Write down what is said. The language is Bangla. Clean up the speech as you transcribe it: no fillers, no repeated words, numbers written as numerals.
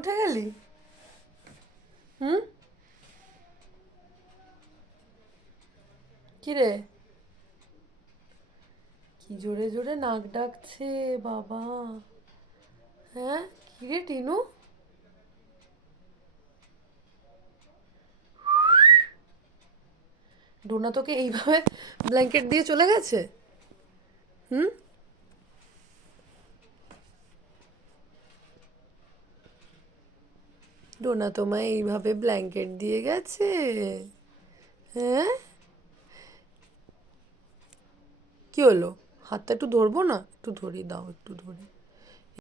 উঠে গেলি? হুম? কি রে? কি জোরে জোরে নাক ডাকছে বাবা। হ্যাঁ, কি রে টিনু? ডোনা তোকে এইভাবে ব্ল্যাঙ্কেট দিয়ে চলে গেছে? হুম? ডোনা তোমায় এইভাবে ব্ল্যাঙ্কেট দিয়ে গেছে? হ্যাঁ? কি হলো? হাতটা একটু ধরবো না? একটু ধরি, দাও একটু ধরি।